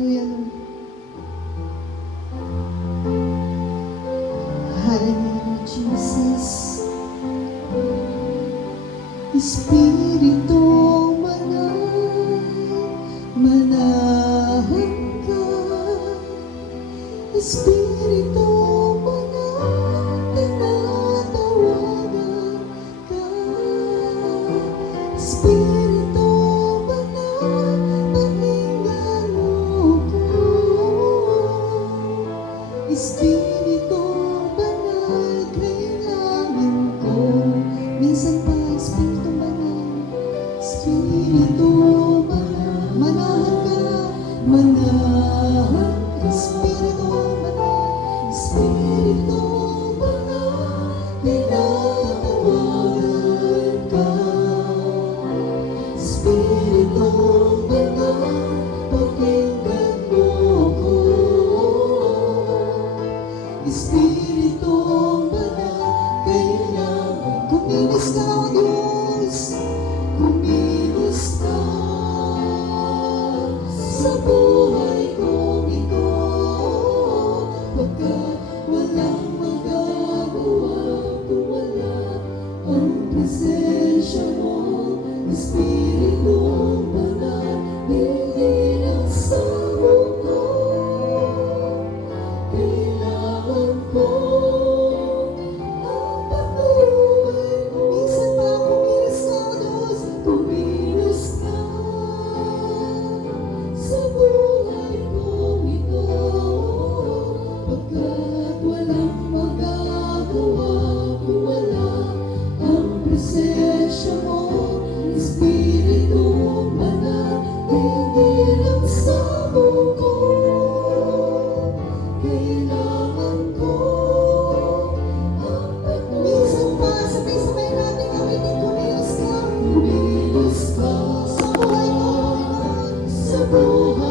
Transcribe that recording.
Hallelujah, Jesus. Espiritu manahan ka. Espiritu tinatawagan ka. Espiritu pakinggan mo ko. Espiritu banal, kailangan ko. Minsan pa, Espiritu banal, Espiritu banal, manahan ka, manahan ka. Espiritu banal, Espiritu banal, tinatawagan ka. Espiritu banal, pakinggan mo ko. Espiritu banal, kailangan kumilos ka, O Diyos, kumilos ka sa buhay kong ito, pagkat walang magagawa kung wala ang presensya mo. Espiritu banal, hindi lang sa mundo, kailangan ko ang patuloy. Minsan pa kumilos ka, O Diyos, kumilos ka sa buhay kong ito, pagkat walang magagawa kung wala ang presensya mo. Espiritu banal, hindi lang sa mundo, kailangan ko ang patuloy. Minsan pa, sabay-sabay natin gamitin, kumilos ka sa buhay ko, sa buhay